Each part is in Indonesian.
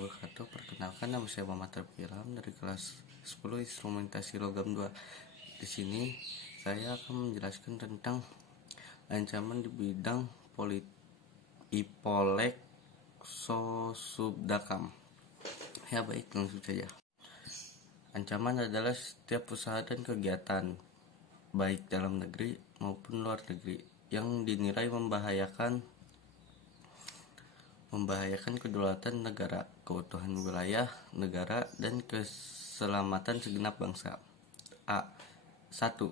wabarakatuh. Perkenalkan, nama saya Muhammad Ilham dari kelas 10 Instrumentasi Logam 2. Di sini saya akan menjelaskan tentang ancaman di bidang Ipolek Sosubdakam. Ya baik, langsung saja. Ancaman adalah setiap usaha dan kegiatan baik dalam negeri maupun luar negeri yang dinilai membahayakan kedaulatan negara, keutuhan wilayah negara, dan keselamatan segenap bangsa. A. 1.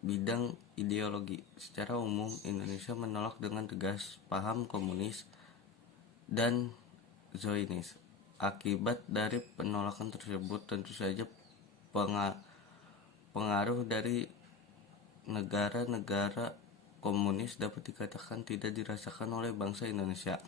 Bidang ideologi. Secara umum, Indonesia menolak dengan tegas paham komunis dan Zionis. Akibat dari penolakan tersebut, tentu saja pengaruh dari negara-negara komunis dapat dikatakan tidak dirasakan oleh bangsa Indonesia.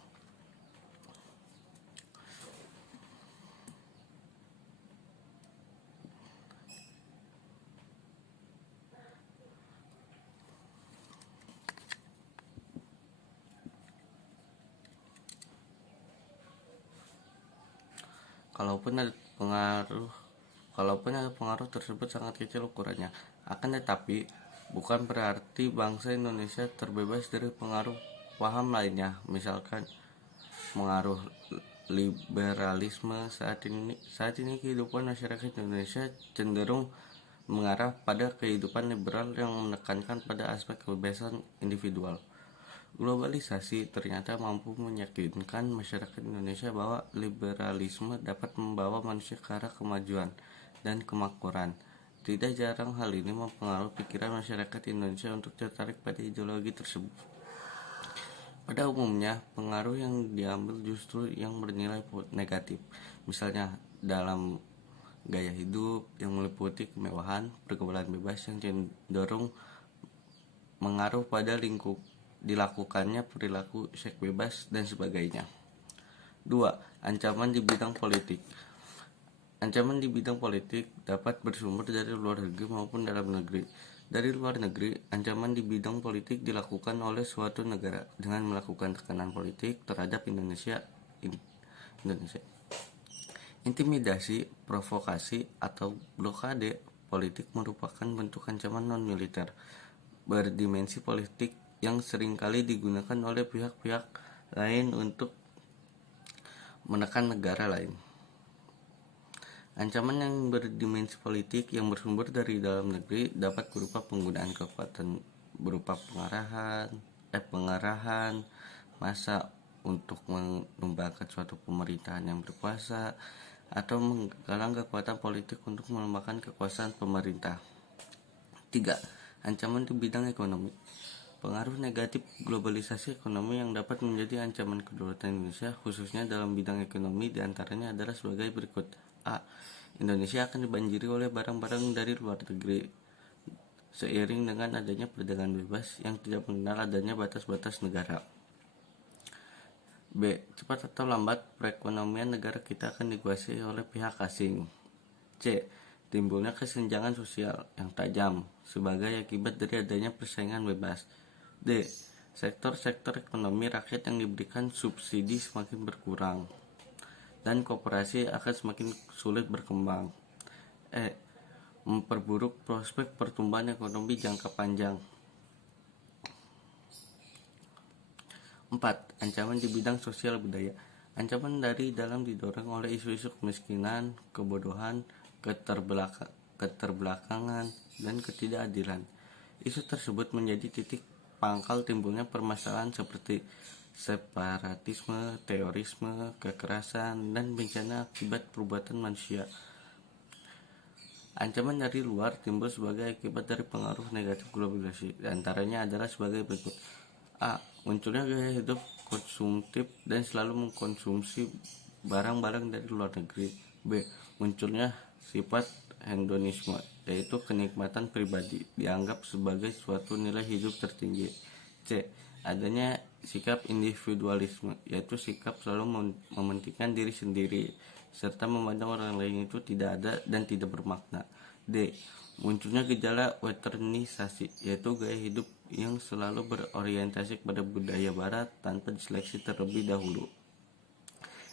Kalaupun ada pengaruh tersebut sangat kecil ukurannya. Akan tetapi, bukan berarti bangsa Indonesia terbebas dari pengaruh paham lainnya. Misalkan pengaruh liberalisme. Saat ini kehidupan masyarakat Indonesia cenderung mengarah pada kehidupan liberal yang menekankan pada aspek kebebasan individual. Globalisasi ternyata mampu meyakinkan masyarakat Indonesia bahwa liberalisme dapat membawa manusia ke arah kemajuan dan kemakmuran. Tidak jarang hal ini mempengaruhi pikiran masyarakat Indonesia untuk tertarik pada ideologi tersebut. Pada umumnya, pengaruh yang diambil justru yang bernilai negatif. Misalnya dalam gaya hidup yang meliputi kemewahan, pergaulan bebas yang cenderung mengaruh pada dilakukannya perilaku seks bebas dan sebagainya. 2. Ancaman di bidang politik. Ancaman di bidang politik dapat bersumber dari luar negeri maupun dalam negeri. Dari luar negeri, ancaman di bidang politik dilakukan oleh suatu negara dengan melakukan tekanan politik terhadap Indonesia. Intimidasi, provokasi, atau blokade politik merupakan bentuk ancaman non-militer berdimensi politik yang seringkali digunakan oleh pihak-pihak lain untuk menekan negara lain. Ancaman yang berdimensi politik yang bersumber dari dalam negeri dapat berupa penggunaan kekuatan berupa pengerahan massa untuk menumbangkan suatu pemerintahan yang berkuasa atau menggalang kekuatan politik untuk melemahkan kekuasaan pemerintah. 3. Ancaman di bidang ekonomi. Pengaruh negatif globalisasi ekonomi yang dapat menjadi ancaman kedaulatan Indonesia khususnya dalam bidang ekonomi diantaranya adalah sebagai berikut. A. Indonesia akan dibanjiri oleh barang-barang dari luar negeri seiring dengan adanya perdagangan bebas yang tidak mengenal adanya batas-batas negara. B. Cepat atau lambat perekonomian negara kita akan dikuasai oleh pihak asing. C. Timbulnya kesenjangan sosial yang tajam sebagai akibat dari adanya persaingan bebas. D. Sektor-sektor ekonomi rakyat yang diberikan subsidi semakin berkurang dan koperasi akan semakin sulit berkembang. E. Memperburuk prospek pertumbuhan ekonomi jangka panjang. 4. Ancaman di bidang sosial budaya. Ancaman dari dalam didorong oleh isu-isu kemiskinan, kebodohan, keterbelakangan, dan ketidakadilan. Isu tersebut menjadi titik pangkal timbulnya permasalahan seperti separatisme, terorisme, kekerasan, dan bencana akibat perbuatan manusia. Ancaman dari luar timbul sebagai akibat dari pengaruh negatif globalisasi. Di antaranya adalah sebagai berikut. A. Munculnya gaya hidup konsumtif dan selalu mengkonsumsi barang-barang dari luar negeri. B. Munculnya sifat hedonisme, yaitu kenikmatan pribadi, dianggap sebagai suatu nilai hidup tertinggi. C. Adanya sikap individualisme, yaitu sikap selalu mementingkan diri sendiri, serta memandang orang lain itu tidak ada dan tidak bermakna. D. Munculnya gejala westernisasi, yaitu gaya hidup yang selalu berorientasi kepada budaya barat tanpa diseleksi terlebih dahulu.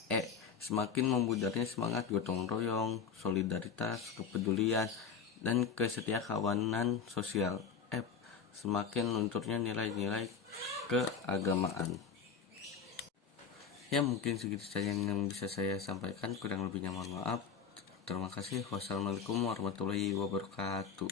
E. Semakin memudarnya semangat gotong royong, solidaritas, kepedulian, dan kesetiakawanan sosial. F. Semakin lunturnya nilai-nilai keagamaan. Ya, mungkin segitu saja yang bisa saya sampaikan, kurang lebihnya mohon maaf. Terima kasih. Wassalamualaikum warahmatullahi wabarakatuh.